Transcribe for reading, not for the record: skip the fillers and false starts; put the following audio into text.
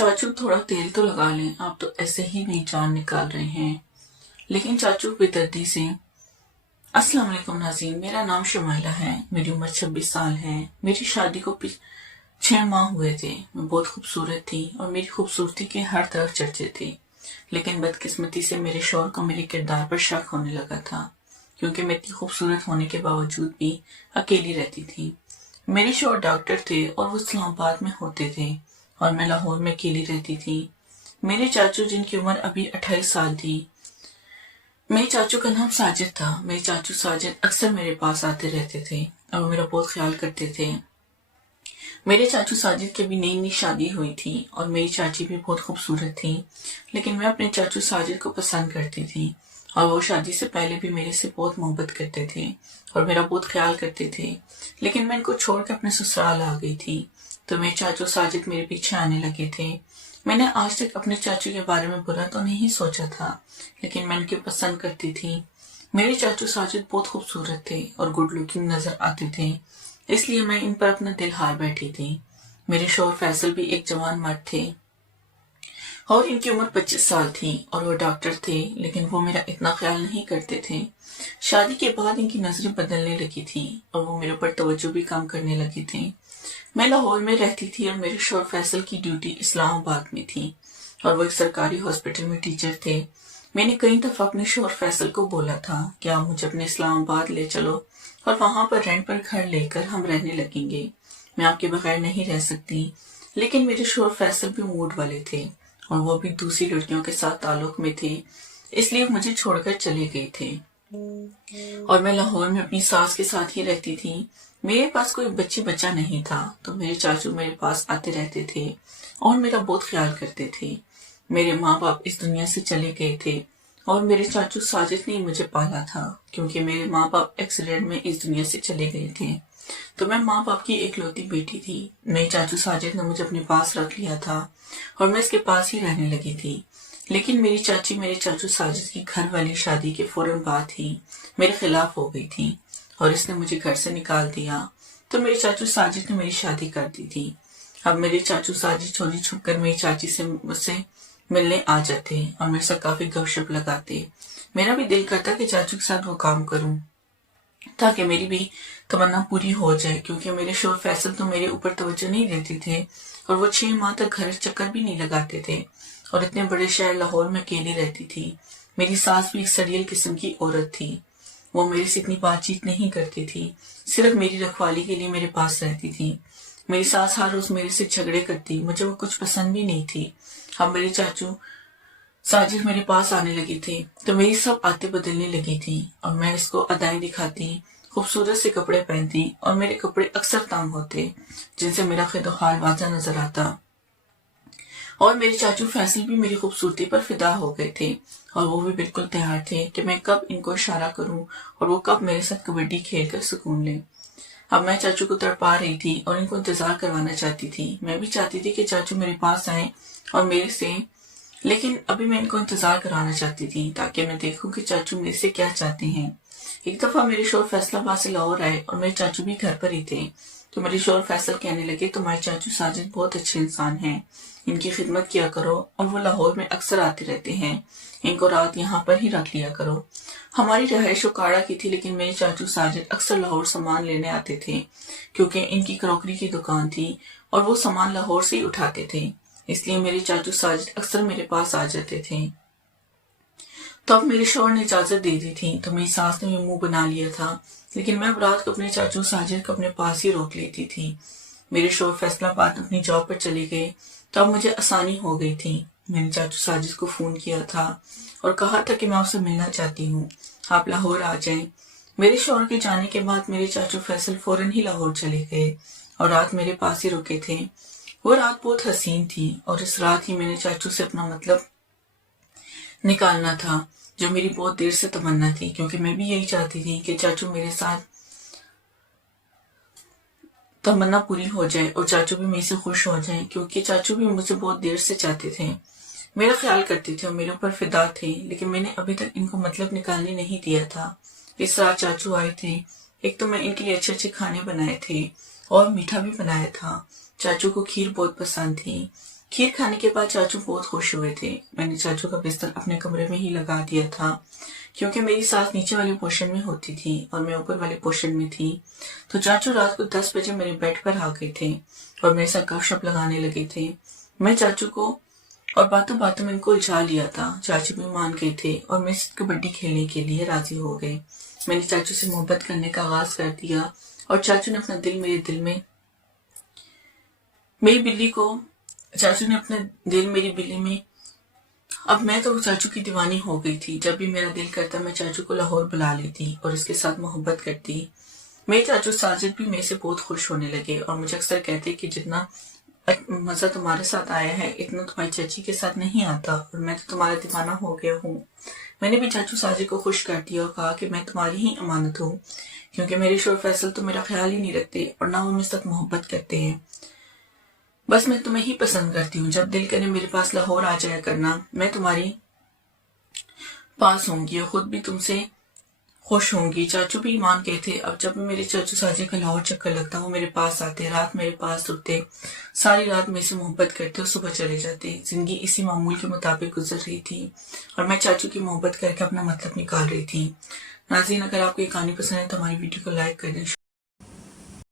चाचू थोड़ा तेल तो लगा लें, आप तो ऐसे ही मेरी जान निकाल रहे हैं। लेकिन चाचू बेदर्दी से। अस्सलाम वालेकुम नाज़रीन, मेरा नाम शुमाइला है, मेरी उम्र 26 साल है। मेरी शादी को 6 माह हुए थे। मैं बहुत खूबसूरत थी और मेरी खूबसूरती के हर तरफ चर्चे थे। लेकिन बदकिस्मती से मेरे शौहर को मेरे किरदार पर शक होने लगा था, क्योंकि मैं इतनी खूबसूरत होने के बावजूद भी अकेली रहती थी। मेरे शौहर डॉक्टर थे और वो इस्लामाबाद में होते थे और मैं लाहौर में अकेली रहती थी। मेरे चाचू, जिनकी उम्र अभी 28 साल थी, मेरे चाचू का नाम साजिद था। मेरे चाचू साजिद अक्सर मेरे पास आते रहते थे और वो मेरा बहुत ख्याल करते थे। मेरे चाचू साजिद की भी नई नई शादी हुई थी और मेरी चाची भी बहुत खूबसूरत थी, लेकिन मैं अपने चाचू साजिद को पसंद करती थी और वो शादी से पहले भी मेरे से बहुत मोहब्बत करते थे और मेरा बहुत ख्याल करते थे। लेकिन मैं इनको छोड़कर अपने ससुराल आ गई थी तो मेरे चाचू साजिद मेरे पीछे आने लगे थे। मैंने आज तक अपने चाचू के बारे में बुरा तो नहीं सोचा था, लेकिन मैं इनकी पसंद करती थी। मेरे चाचू साजिद बहुत खूबसूरत थे और गुड लुकिंग नजर आते थे, इसलिए मैं इन पर अपना दिल हार बैठी थी। मेरे शौहर फैसल भी एक जवान मर्द थे और इनकी उम्र 25 साल थी और वो डॉक्टर थे, लेकिन वो मेरा इतना ख्याल नहीं करते थे। शादी के बाद इनकी नजरें बदलने लगी थी और वो मेरे ऊपर तवज्जो भी कम करने लगी थी। मैं लाहौर में रहती थी और मेरे शौहर फैसल की ड्यूटी इस्लामाबाद में थी और वो एक सरकारी हॉस्पिटल में टीचर थे। मैंने कई दफा अपने शौहर फैसल को बोला था कि आप मुझे अपने इस्लामाबाद ले चलो और वहां पर रेंट पर घर लेकर हम रहने लगेंगे, मैं आपके बगैर नहीं रह सकती। लेकिन मेरे शौहर फैसल भी मूड वाले थे और वो भी दूसरी लड़कियों के साथ ताल्लुक में थे, इसलिए मुझे छोड़कर चले गए थे और मैं लाहौर में अपनी सास के साथ ही रहती थी। मेरे पास कोई बच्चा नहीं था तो मेरे चाचू मेरे पास आते रहते थे और मेरा बहुत ख्याल करते थे। मेरे माँ बाप इस दुनिया से चले गए थे और मेरे चाचू साजिद ने मुझे पाला था, क्योंकि मेरे माँ बाप एक्सीडेंट में इस दुनिया से चले गए थे तो मैं माँ बाप की इकलौती बेटी थी। मेरे चाचू साजिद ने मुझे अपने पास रख लिया था और मैं इसके पास ही रहने लगी थी। लेकिन मेरी चाची मेरे चाचू साजिद की घर वाली शादी के फौरन बाद ही मेरे खिलाफ हो गई थी और इसने मुझे घर से निकाल दिया, तो मेरे चाचू साजिद ने मेरी शादी कर दी थी। अब मेरे चाचू साजिद चोरी छुप कर मेरी चाची से मुझसे मिलने आ जाते और मेरे साथ काफी गपशप लगाते। मेरा भी दिल करता कि चाचू के साथ वो काम करूं ताकि मेरी भी तमन्ना पूरी हो जाए, क्योंकि मेरे शौहर फैसल तो मेरे ऊपर तवज्जो नहीं देते थे और वो 6 माह तक घर चक्कर भी नहीं लगाते थे और इतने बड़े शहर लाहौर में अकेली रहती थी। मेरी सास भी एक सड़ियल किस्म की औरत थी, वो मेरे से इतनी बातचीत नहीं करती थी, सिर्फ मेरी रखवाली के लिए मेरे पास रहती थी। मेरी सास हर रोज मेरे से झगड़े करती, मुझे वो कुछ पसंद भी नहीं थी। अब मेरे चाचू साजिद मेरे पास आने लगे थे तो मेरी सब आदतें बदलने लगी थी और मैं इसको अदाएं दिखाती, खूबसूरत से कपड़े पहनती और मेरे कपड़े अक्सर तंग होते, जिनसे मेरा खिदोहाल वाजा नजर आता। और मेरे चाचू फैसल भी मेरी खूबसूरती पर फिदा हो गए थे और वो भी बिल्कुल तैयार थे कि मैं कब इनको इशारा करूं और वो कब मेरे साथ कबड्डी खेलकर सुकून लें। अब मैं चाचू को तड़पा रही थी और इनको इंतजार करवाना चाहती थी। मैं भी चाहती थी कि चाचू मेरे पास आए और मेरे से, लेकिन अभी मैं इनको इंतजार कराना चाहती थी ताकि मैं देखूं कि चाचू मेरे से क्या चाहते हैं। एक दफा मेरे शौहर फैसलाबाद से लाहौर आए और मेरे चाचू भी घर पर ही थे तो मेरे शौहर फैसल कहने लगे, तुम्हारे चाचू साजिद बहुत अच्छे इंसान हैं, इनकी खिदमत किया करो और वो लाहौर में अक्सर आते रहते हैं, इनको रात यहाँ पर ही रख लिया करो। हमारी रहायश उकाड़ा की थी, लेकिन मेरे चाचू साजिद अक्सर लाहौर सामान लेने आते थे, क्योंकि इनकी क्रॉकरी की दुकान थी और वो सामान लाहौर से ही उठाते थे, इसलिए मेरे चाचू साजिद अक्सर मेरे पास आ जाते थे। तो अब मेरे शौहर ने इजाजत दे दी थी तो मेरी सास ने भी मुंह बना लिया था, लेकिन मैं रात को अपने चाचू साजिद को अपने पास ही रोक लेती थी। मेरे शौहर फैसलाबाद अपनी जॉब पर चले गए तो अब मुझे आसानी हो गई थी। मैंने चाचू साजिद को फोन किया था और कहा था कि मैं आपसे मिलना चाहती हूँ, आप लाहौर आ जाएं। मेरे शौहर के जाने के बाद मेरे चाचू फैसल फौरन ही लाहौर चले गए और रात मेरे पास ही रुके थे। वो रात बहुत हसीन थी और इस रात ही मैंने चाचू से अपना मतलब निकालना था, जो मेरी बहुत देर से तमन्ना थी, क्योंकि मैं भी यही चाहती थी कि चाचू मेरे साथ तमन्ना पूरी हो जाए और चाचू भी मेरे से खुश हो जाए, क्योंकि चाचू भी मुझे बहुत देर से चाहते थे, मेरा ख्याल करते थे और मेरे ऊपर फिदा थे, लेकिन मैंने अभी तक इनको मतलब निकालने नहीं दिया था। इस रात चाचू आए थे, एक तो मैं इनके लिए अच्छे अच्छे खाने बनाए थे और मीठा भी बनाया था। चाचू को खीर बहुत पसंद थी کھیر کھانے کے بعد چاچو بہت خوش ہوئے تھے۔ میں نے چاچو کا بستر اپنے کمرے میں ہی لگا دیا تھا کیونکہ میری ساس نیچے والے پورشن میں ہوتی تھی اور میں اوپر والے پورشن میں تھی، تو چاچو رات کو 10 بجے میرے بیڈ پر آ گئے تھے اور میرے ساتھ گپ شپ لگانے لگے تھے۔ میں چاچو کو اور باتوں باتوں میں ان کو الجھا لیا تھا۔ چاچو بھی مان گئے تھے اور میرے ساتھ کبڈی کھیلنے کے لیے راضی ہو گئے۔ میں نے چاچو سے محبت کرنے کا آغاز کر دیا اور چاچو نے اپنا دل میرے دل میں میری بلی کو چاچو نے اپنا دل میری بلی میں اب میں تو چاچو کی دیوانی ہو گئی تھی۔ جب بھی میرا دل کرتا میں چاچو کو لاہور بلا لیتی اور اس کے ساتھ محبت کرتی۔ میرے چاچو ساجد بھی میرے سے بہت خوش ہونے لگے اور مجھے اکثر کہتے کہ جتنا مزہ تمہارے ساتھ آیا ہے اتنا تمہاری چاچی کے ساتھ نہیں آتا اور میں تو تمہارا دیوانہ ہو گیا ہوں۔ میں نے بھی چاچو ساجد کو خوش کر دیا اور کہا کہ میں تمہاری ہی امانت ہوں کیونکہ میرے شوہر فیصل تو میرا خیال ہی نہیں رکھتے اور نہ وہ مجھ سے محبت کرتے ہیں۔ بس میں تمہیں ہی پسند کرتی ہوں، جب دل کرے میرے پاس لاہور آ جایا کرنا، میں تمہاری پاس ہوں گی اور خود بھی تم سے خوش ہوں گی۔ چاچو بھی مان گئے تھے۔ اب جب میرے چاچو ساجد کا لاہور چکر لگتا وہ میرے پاس آتے، رات میرے پاس رکتے، ساری رات میرے سے محبت کرتے اور صبح چلے جاتے۔ زندگی اسی معمول کے مطابق گزر رہی تھی اور میں چاچو کی محبت کر کے اپنا مطلب نکال رہی تھی۔ ناظرین، اگر آپ کو یہ کہانی پسند ہے تو ہماری ویڈیو کو لائک کر دیں۔